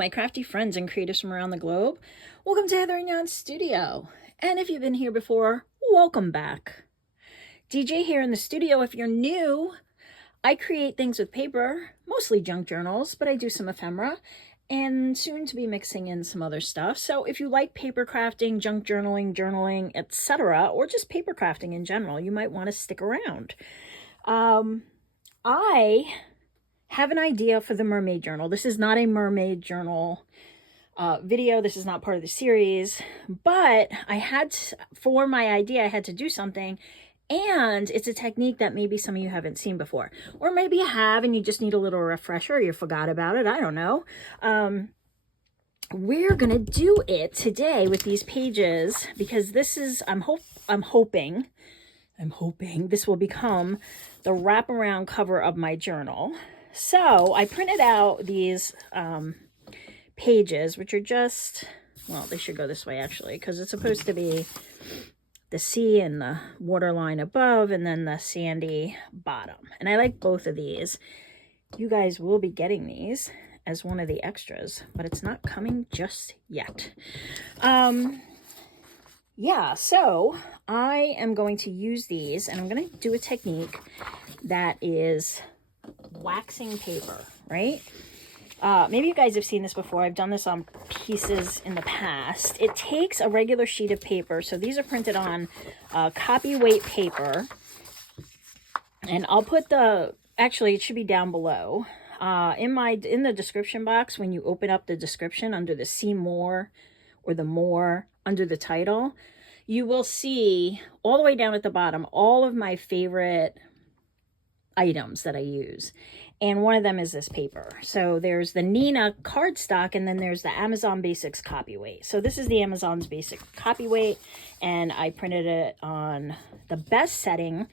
my crafty friends and creatives from around the globe. Welcome to Hither and Yon Studio. And if you've been here before, welcome back. DJ here in the studio. If you're new, I create things with paper, mostly junk journals, but I do some ephemera and soon to be mixing in some other stuff. So if you like paper crafting, junk journaling, etc., or just paper crafting in general, you might want to stick around. I have an idea for the mermaid journal. This is not a mermaid journal video. This is not part of the series, but for my idea, I had to do something, and it's a technique that maybe some of you haven't seen before, or maybe you have and you just need a little refresher, or you forgot about it. I don't know. We're gonna do it today with these pages because this is, I'm hoping this will become the wraparound cover of my journal. So I printed out these pages, which are just, well, they should go this way actually, because it's supposed to be the sea and the waterline above and then the sandy bottom. And I like both of these. You guys will be getting these as one of the extras, but it's not coming just yet. Yeah, so I am going to use these and I'm going to do a technique that is waxing paper, right? Maybe you guys have seen this before. I've done this on pieces in the past. It takes a regular sheet of paper. So these are printed on copy weight paper. And I'll put actually it should be down below. In the description box, when you open up the description under the see more or the more under the title, you will see all the way down at the bottom all of my favorite items that I use. And one of them is this paper. So there's the Nina cardstock, and then there's the Amazon Basics copy weight. So this is the Amazon's Basic copy weight, and I printed it on the best setting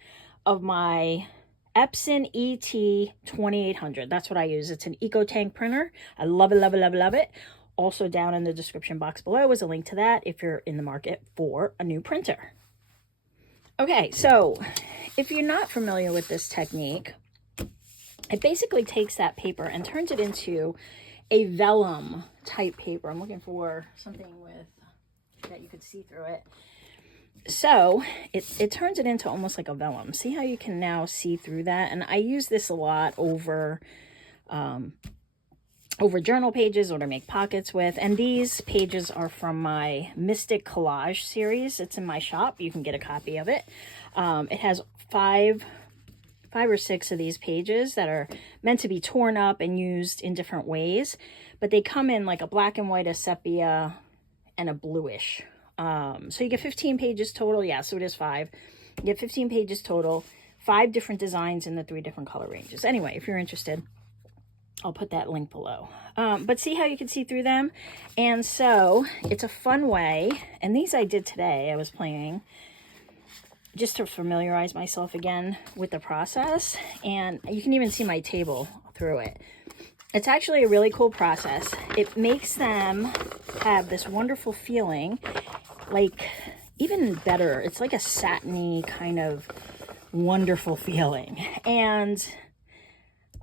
of my Epson ET 2800. That's what I use. It's an EcoTank printer. I love it, love it, love it, love it. Also down in the description box below is a link to that if you're in the market for a new printer. Okay, so if you're not familiar with this technique, it basically takes that paper and turns it into a vellum type paper. I'm looking for something that you could see through it. So it turns it into almost like a vellum. See how you can now see through that? And I use this a lot over journal pages or to make pockets with. And these pages are from my Mystic Collage series. It's in my shop. You can get a copy of it. It has five or six of these pages that are meant to be torn up and used in different ways, but they come in like a black and white, a sepia, and a bluish. So you get 15 pages total. Yeah, so it is 5. You get 15 pages total, 5 different designs in the 3 different color ranges. Anyway, if you're interested, I'll put that link below. But see how you can see through them? And so it's a fun way, and these I did today. I was playing just to familiarize myself again with the process, and you can even see my table through it. It's actually a really cool process. It makes them have this wonderful feeling, like even better, it's like a satiny kind of wonderful feeling. And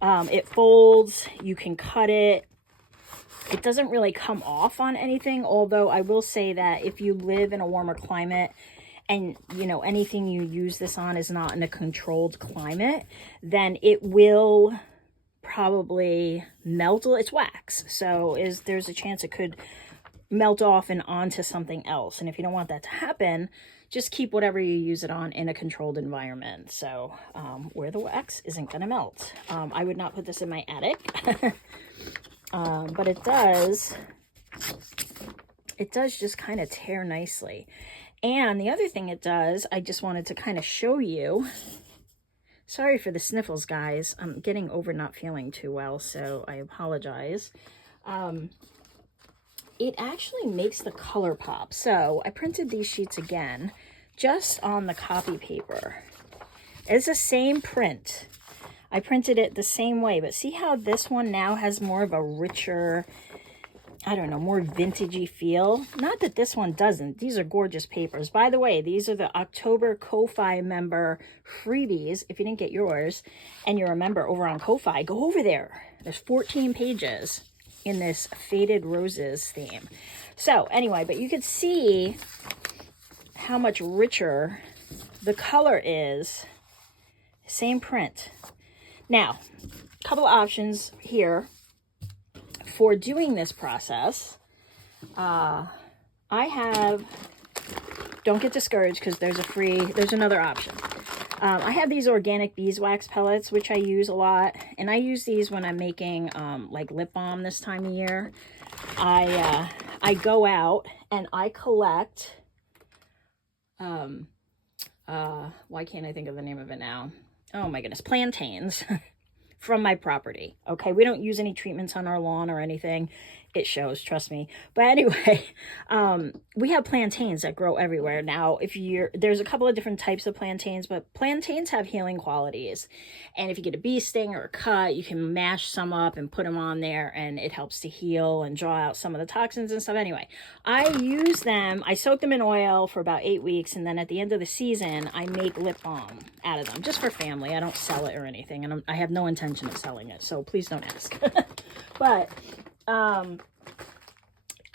it folds, you can cut it. It doesn't really come off on anything, although I will say that if you live in a warmer climate and you know anything you use this on is not in a controlled climate, then it will probably melt. It's wax, so there's a chance it could melt off and onto something else. And if you don't want that to happen, just keep whatever you use it on in a controlled environment, so where the wax isn't going to melt. I would not put this in my attic. But it does just kind of tear nicely. And the other thing it does, I just wanted to kind of show you. Sorry for the sniffles, guys. I'm getting over not feeling too well, so I apologize. It actually makes the color pop. So I printed these sheets again, just on the copy paper. It's the same print. I printed it the same way, but see how this one now has more of a richer, I don't know, more vintagey feel? Not that this one doesn't. These are gorgeous papers. By the way, these are the October Ko-Fi member freebies. If you didn't get yours and you're a member over on Ko-Fi, go over there. There's 14 pages in this Faded Roses theme. So anyway, but you can see how much richer the color is. Same print. Now, a couple of options here for doing this process. I have, don't get discouraged because there's another option. I have these organic beeswax pellets, which I use a lot, and I use these when I'm making like lip balm this time of year. I go out and I collect, why can't I think of the name of it now? Oh my goodness, plantains from my property. Okay, we don't use any treatments on our lawn or anything. It shows, trust me. But anyway, we have plantains that grow everywhere. Now, there's a couple of different types of plantains, but plantains have healing qualities. And if you get a bee sting or a cut, you can mash some up and put them on there, and it helps to heal and draw out some of the toxins and stuff. Anyway, I use them, I soak them in oil for about 8 weeks, and then at the end of the season, I make lip balm out of them, just for family. I don't sell it or anything, and I have no intention of selling it, so please don't ask. But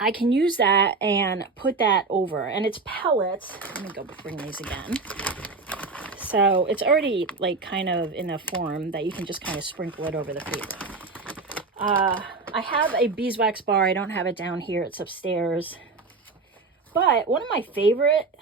I can use that and put that over, and it's pellets. Let me go bring these again. So it's already like kind of in a form that you can just kind of sprinkle it over the paper. I have a beeswax bar. I don't have it down here. It's upstairs. But one of my favorite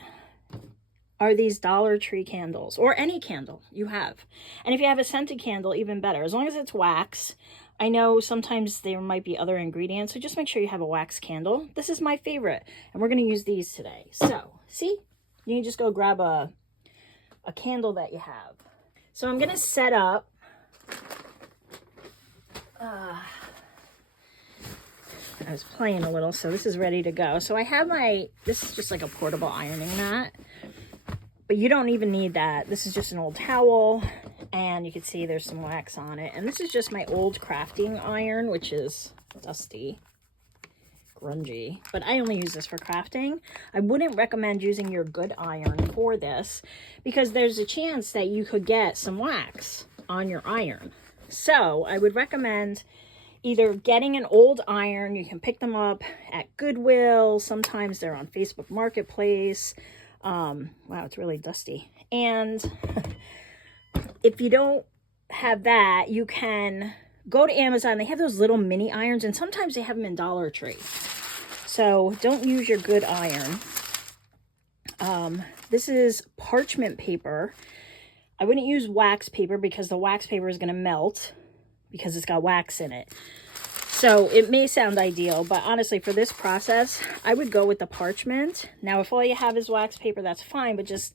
are these Dollar Tree candles, or any candle you have. And if you have a scented candle, even better, as long as it's wax. I know sometimes there might be other ingredients, so just make sure you have a wax candle. This is my favorite, and we're going to use these today. So, see? You can just go grab a candle that you have. So I'm going to set up. I was playing a little, so this is ready to go. So I have this is just like a portable ironing mat, but you don't even need that. This is just an old towel. And you can see there's some wax on it. And this is just my old crafting iron, which is dusty, grungy. But I only use this for crafting. I wouldn't recommend using your good iron for this, because there's a chance that you could get some wax on your iron. So I would recommend either getting an old iron. You can pick them up at Goodwill. Sometimes they're on Facebook Marketplace. Wow, it's really dusty. And if you don't have that, you can go to Amazon. They have those little mini irons, and sometimes they have them in Dollar Tree. So don't use your good iron. This is parchment paper. I wouldn't use wax paper because the wax paper is going to melt because it's got wax in it. So it may sound ideal, but honestly, for this process, I would go with the parchment. Now, if all you have is wax paper, that's fine, but just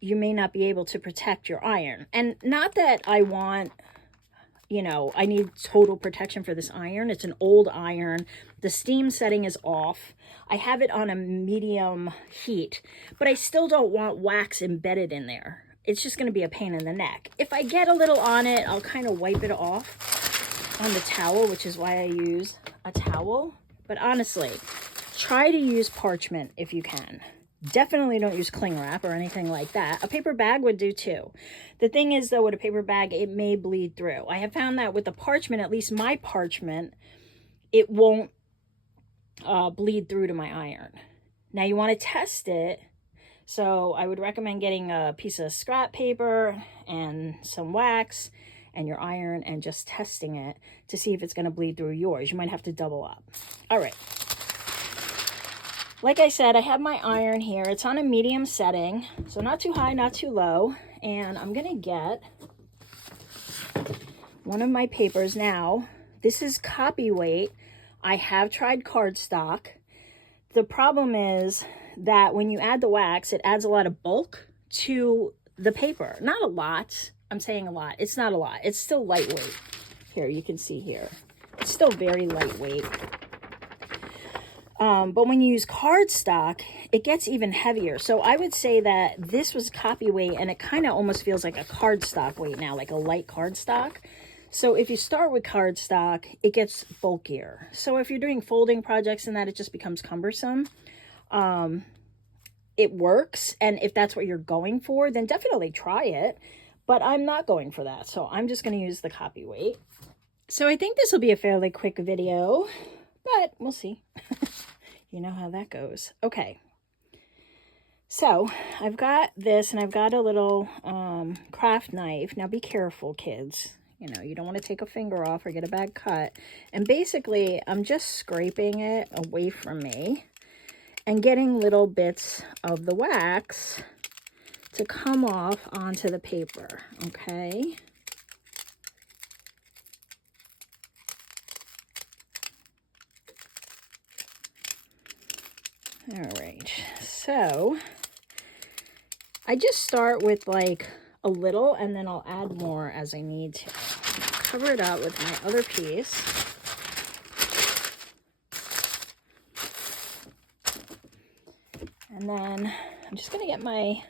you may not be able to protect your iron. And not that I want, I need total protection for this iron. It's an old iron. The steam setting is off. I have it on a medium heat, but I still don't want wax embedded in there. It's just going to be a pain in the neck. If I get a little on it, I'll kind of wipe it off on the towel, which is why I use a towel. But honestly, try to use parchment if you can. Definitely don't use cling wrap or anything like that. A paper bag would do too. The thing is, though, with a paper bag, it may bleed through. I have found that with the parchment, at least my parchment, it won't bleed through to my iron. Now, you want to test it. So I would recommend getting a piece of scrap paper and some wax and your iron and just testing it to see if it's going to bleed through yours. You might have to double up. All right. Like I said, I have my iron here. It's on a medium setting, so not too high, not too low. And I'm going to get one of my papers. Now, this is copy weight. I have tried cardstock. The problem is that when you add the wax, it adds a lot of bulk to the paper. Not a lot. I'm saying a lot. It's not a lot. It's still lightweight. Here, you can see here. It's still very lightweight. But when you use cardstock, it gets even heavier. So I would say that this was copy weight, and it kind of almost feels like a cardstock weight now, like a light cardstock. So if you start with cardstock, it gets bulkier. So if you're doing folding projects and that, it just becomes cumbersome. It works, and if that's what you're going for, then definitely try it. But I'm not going for that, so I'm just going to use the copy weight. So I think this will be a fairly quick video, but we'll see. You know how that goes. Okay. So I've got this, and I've got a little craft knife. Now be careful, kids. You know, you don't want to take a finger off or get a bad cut. And basically, I'm just scraping it away from me and getting little bits of the wax to come off onto the paper, okay? All right, so I just start with like a little, and then I'll add more as I need to. Cover it up with my other piece. And then I'm just gonna get my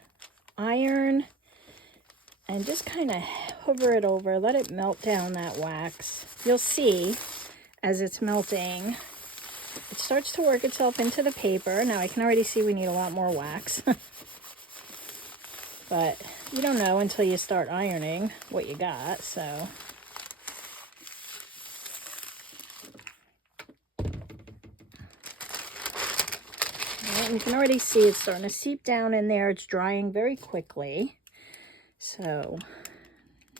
iron and just kind of hover it over, let it melt down that wax. You'll see as it's melting, it starts to work itself into the paper. Now I can already see we need a lot more wax. But you don't know until you start ironing what you got, so. And you can already see it's starting to seep down in there. It's drying very quickly. So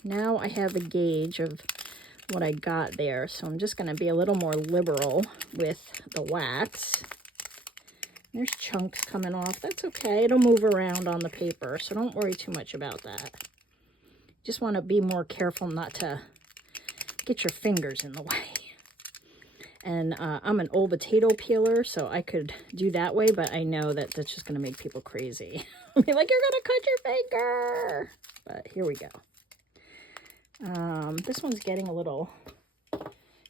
now I have a gauge of what I got there. So I'm just going to be a little more liberal with the wax. There's chunks coming off. That's okay. It'll move around on the paper, so don't worry too much about that. Just want to be more careful not to get your fingers in the way. And I'm an old potato peeler, so I could do that way, but I know that that's just going to make people crazy. I'll be like, you're going to cut your finger! But here we go. This one's getting a little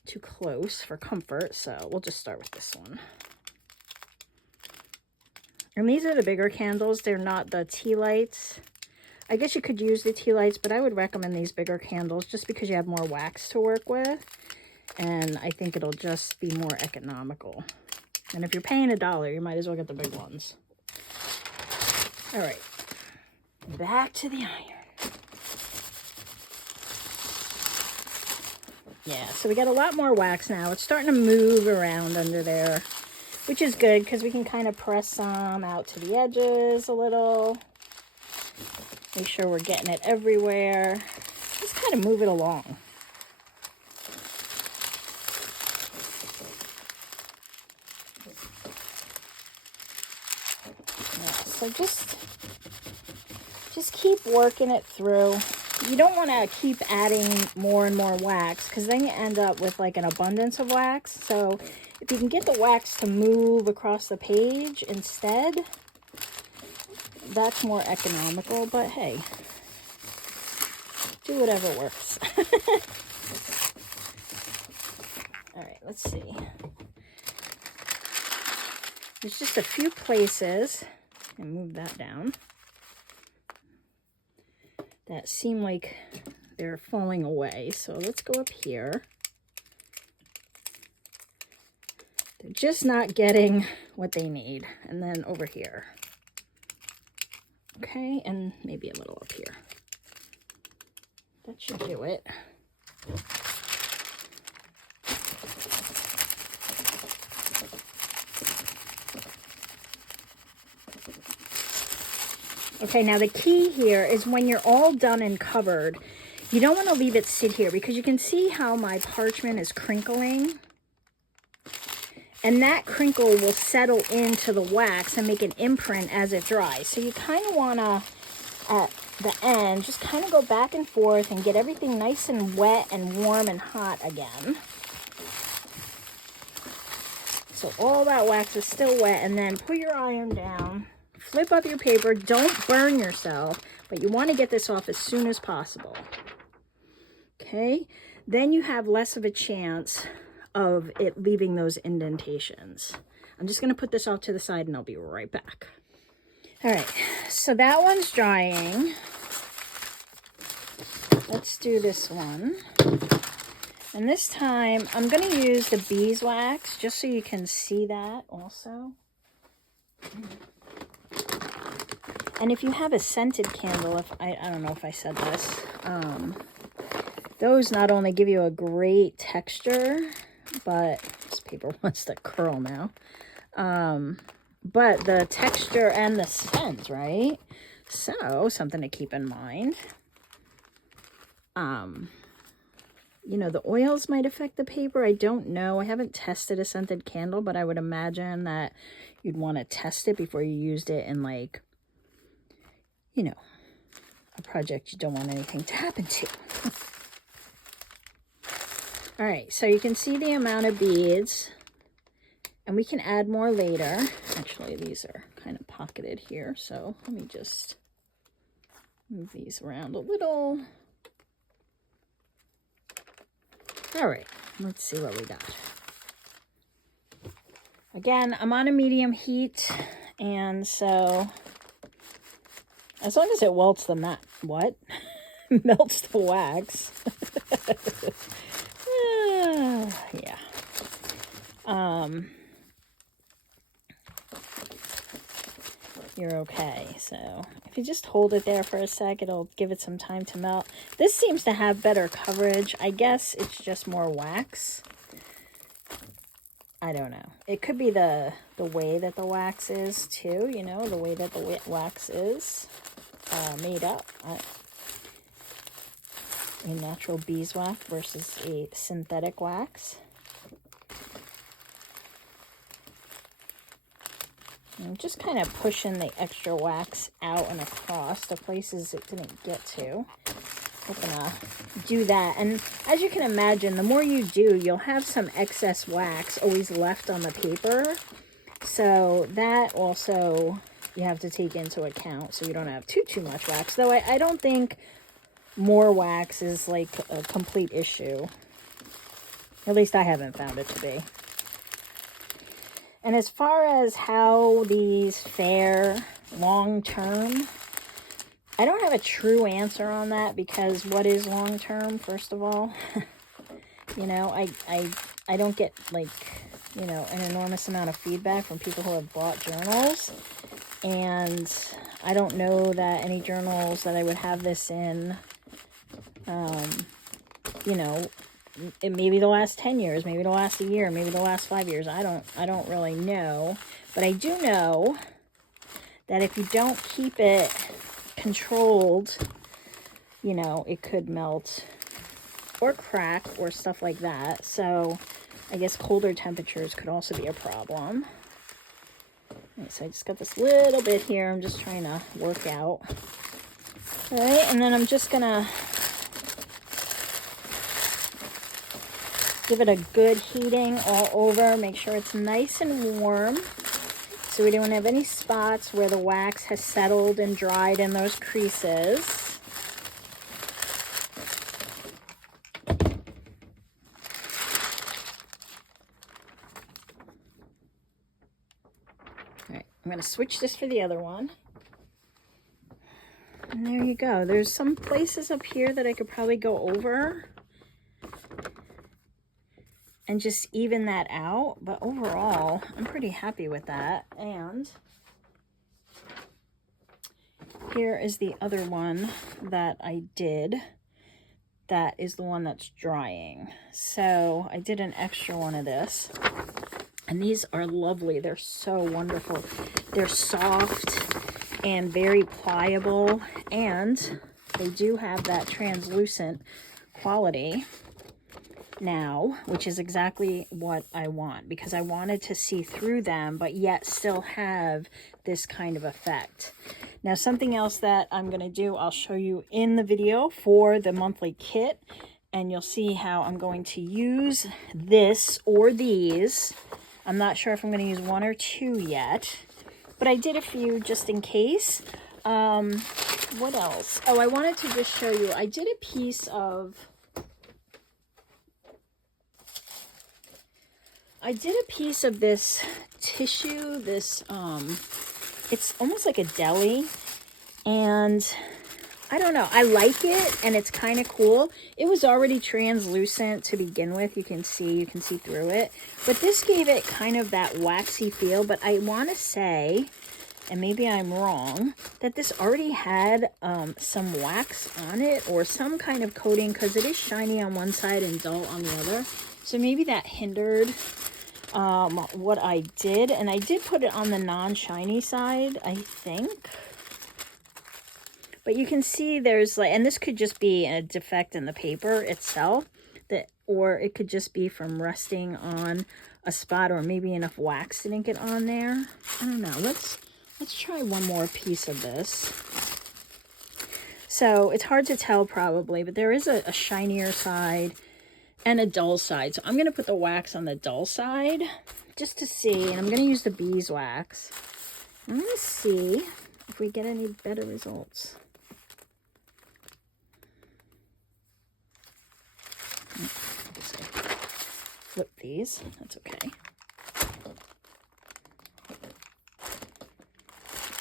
too close for comfort, so we'll just start with this one. And these are the bigger candles. They're not the tea lights. I guess you could use the tea lights, but I would recommend these bigger candles just because you have more wax to work with. And I think it'll just be more economical. And if you're paying $1, you might as well get the big ones. All right, back to the iron. Yeah, so we got a lot more wax now. It's starting to move around under there, which is good because we can kind of press some out to the edges a little. Make sure we're getting it everywhere. Just kind of move it along. So just keep working it through. You don't want to keep adding more and more wax because then you end up with like an abundance of wax. So if you can get the wax to move across the page instead, that's more economical. But hey, do whatever works. All right, let's see. There's just a few places, and move that down, that seem like they're falling away. So let's go up here. They're just not getting what they need. And then over here. Okay, and maybe a little up here. That should do it. Okay, now the key here is when you're all done and covered, you don't want to leave it sit here because you can see how my parchment is crinkling. And that crinkle will settle into the wax and make an imprint as it dries. So you kind of want to, at the end, just kind of go back and forth and get everything nice and wet and warm and hot again. So all that wax is still wet, and then put your iron down. Flip up your paper. Don't burn yourself, but you want to get this off as soon as possible. Okay? Then you have less of a chance of it leaving those indentations. I'm just going to put this off to the side and I'll be right back. All right, so that one's drying. Let's do this one. And this time I'm going to use the beeswax just so you can see that also. And if you have a scented candle, if I don't know if I said this, Those not only give you a great texture, but this paper wants to curl now. But the texture and the scent, right? So, something to keep in mind. You know, the oils might affect the paper. I don't know. I haven't tested a scented candle, but I would imagine that you'd want to test it before you used it in, like, you know, a project you don't want anything to happen to. All right, so you can see the amount of beads, and we can add more later. Actually, these are kind of pocketed here, so let me just move these around a little. All right, let's see what we got. Again, I'm on a medium heat, and so as long as it melts the melts the wax. Yeah. You're okay. So if you just hold it there for a sec, it'll give it some time to melt. This seems to have better coverage. I guess it's just more wax. I don't know. It could be the way that the wax is too, you know, the way that the wax is made up. A natural beeswax versus a synthetic wax. I'm just kind of pushing the extra wax out and across the places it didn't get to. We're gonna do that. And as you can imagine, the more you do, you'll have some excess wax always left on the paper. So that also you have to take into account so you don't have too much wax. Though I don't think more wax is like a complete issue. At least I haven't found it to be. And as far as how these fare long term, I don't have a true answer on that, because what is long term, first of all? You know, I don't get, like, you know, an enormous amount of feedback from people who have bought journals. And I don't know that any journals that I would have this in, you know, it maybe the last 10 years, maybe the last a year, maybe the last 5 years. I don't really know. But I do know that if you don't keep it controlled, you know, it could melt or crack or stuff like that. So I guess colder temperatures could also be a problem. Right, so I just got this little bit here. I'm just trying to work out. All right, and then I'm just gonna give it a good heating all over. Make sure it's nice and warm, so we don't have any spots where the wax has settled and dried in those creases. All right, I'm going to switch this for the other one. And there you go. There's some places up here that I could probably go over and just even that out, but overall I'm pretty happy with that. And here is the other one that I did. That is the one that's drying. So I did an extra one of this, and these are lovely. They're so wonderful. They're soft and very pliable, and they do have that translucent quality now, which is exactly what I want, because I wanted to see through them but yet still have this kind of effect. Now, something else that I'm going to do, I'll show you in the video for the monthly kit, and you'll see how I'm going to use this or these. I'm not sure if I'm going to use one or two yet, but I did a few just in case. What else? Oh, I wanted to just show you, I did a piece of this tissue, this, it's almost like a deli, and I don't know, I like it, and it's kind of cool. It was already translucent to begin with, you can see through it, but this gave it kind of that waxy feel. But I want to say and maybe I'm wrong, that this already had some wax on it or some kind of coating, because it is shiny on one side and dull on the other. So maybe that hindered what I did. And I did put it on the non-shiny side, I think. But you can see there's like, and this could just be a defect in the paper itself, or it could just be from resting on a spot, or maybe enough wax didn't get on there. I don't know. Let's try one more piece of this. So it's hard to tell probably, but there is a shinier side and a dull side. So I'm going to put the wax on the dull side just to see, and I'm going to use the beeswax. I'm going to see if we get any better results. Flip these, that's okay.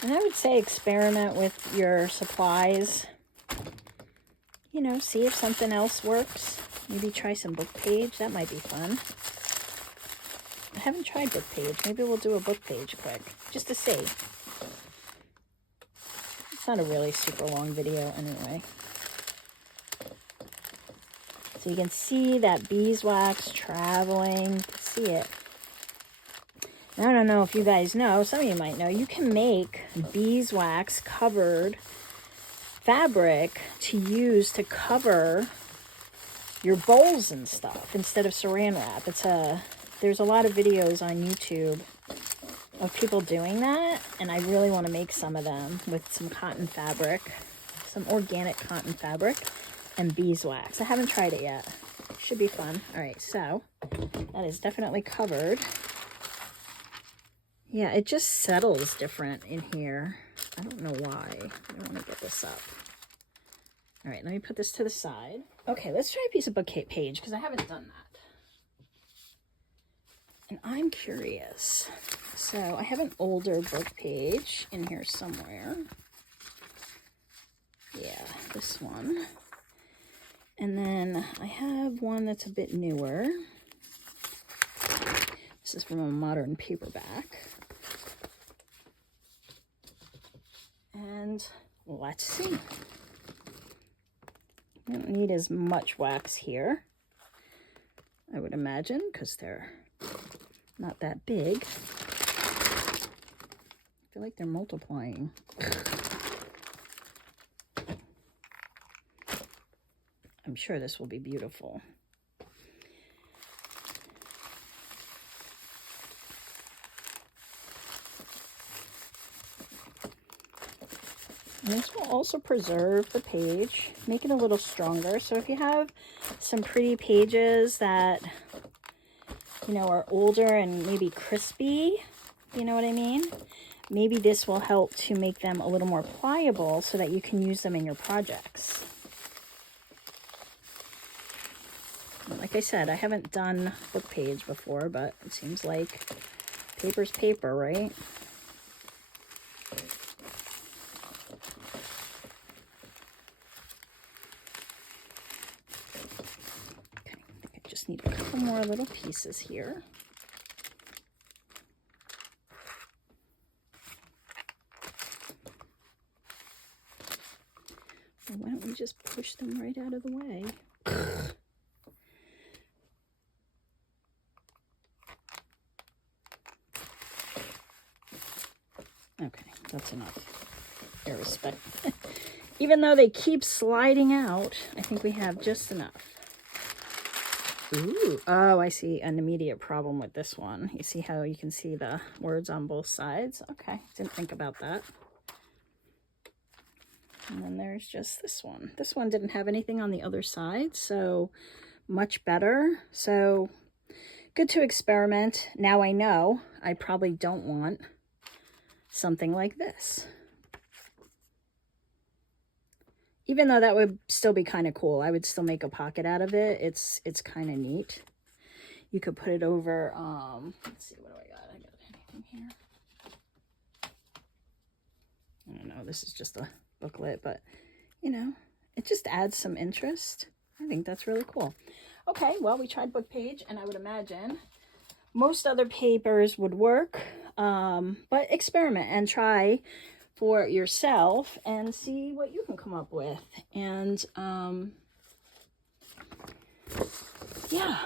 And I would say experiment with your supplies. You know, see if something else works. Maybe try some book page, that might be fun. I haven't tried book page. Maybe we'll do a book page quick, just to see. It's not a really super long video anyway. So you can see that beeswax traveling. You can see it. And I don't know if you guys know, some of you might know, you can make beeswax covered fabric to use to cover your bowls and stuff instead of saran wrap. There's a lot of videos on YouTube of people doing that, and I really want to make some of them with some cotton fabric, some organic cotton fabric, and beeswax. I haven't tried it yet. Should be fun. All right, so that is definitely covered. Yeah, it just settles different in here. I don't know why. I don't want to get this up. All right, let me put this to the side. Okay, let's try a piece of book page because I haven't done that. And I'm curious. So I have an older book page in here somewhere. Yeah, this one. And then I have one that's a bit newer. This is from a modern paperback. And let's see. I don't need as much wax here, I would imagine, because they're not that big. I feel like they're multiplying. I'm sure this will be beautiful. And this will also preserve the page, make it a little stronger. So if you have some pretty pages that, you know, are older and maybe crispy, you know what I mean? Maybe this will help to make them a little more pliable so that you can use them in your projects. Like I said, I haven't done book page before, but it seems like paper's paper, right? Okay, I think I just need a couple more little pieces here. Well, why don't we just push them right out of the way? Okay, that's enough. Irrespective. Even though they keep sliding out, I think we have just enough. Ooh, oh, I see an immediate problem with this one. You see how you can see the words on both sides? Okay, didn't think about that. And then there's just this one. This one didn't have anything on the other side, so much better. So good to experiment. Now I know I probably don't want something like this. Even though that would still be kind of cool. I would still make a pocket out of it. It's kind of neat. You could put it over, let's see, what do I got? I got anything here? I don't know, this is just a booklet, but you know, it just adds some interest. I think that's really cool. Okay, well, we tried book page, and I would imagine most other papers would work. But experiment and try for yourself and see what you can come up with. And yeah.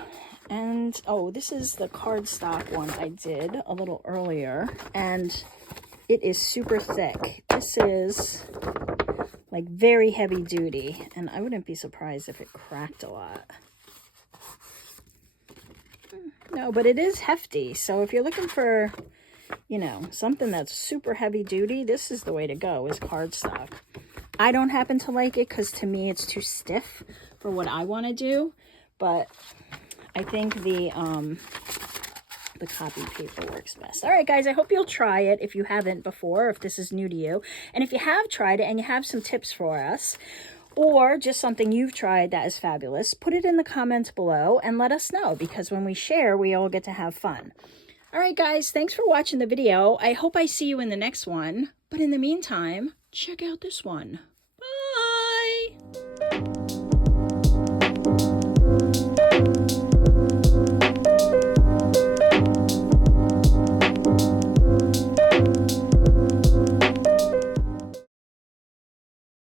And oh, this is the cardstock one I did a little earlier, and it is super thick. This is like very heavy duty, and I wouldn't be surprised if it cracked a lot. No, but it is hefty. So if you're looking for, you know, something that's super heavy duty, this is the way to go, is cardstock. I don't happen to like it because to me it's too stiff for what I want to do, but I think the copy paper works best. All right, guys, I hope you'll try it if you haven't before, if this is new to you. And if you have tried it and you have some tips for us, or just something you've tried that is fabulous, put it in the comments below and let us know, because when we share, we all get to have fun. All right, guys, thanks for watching the video. I hope I see you in the next one. But in the meantime, check out this one.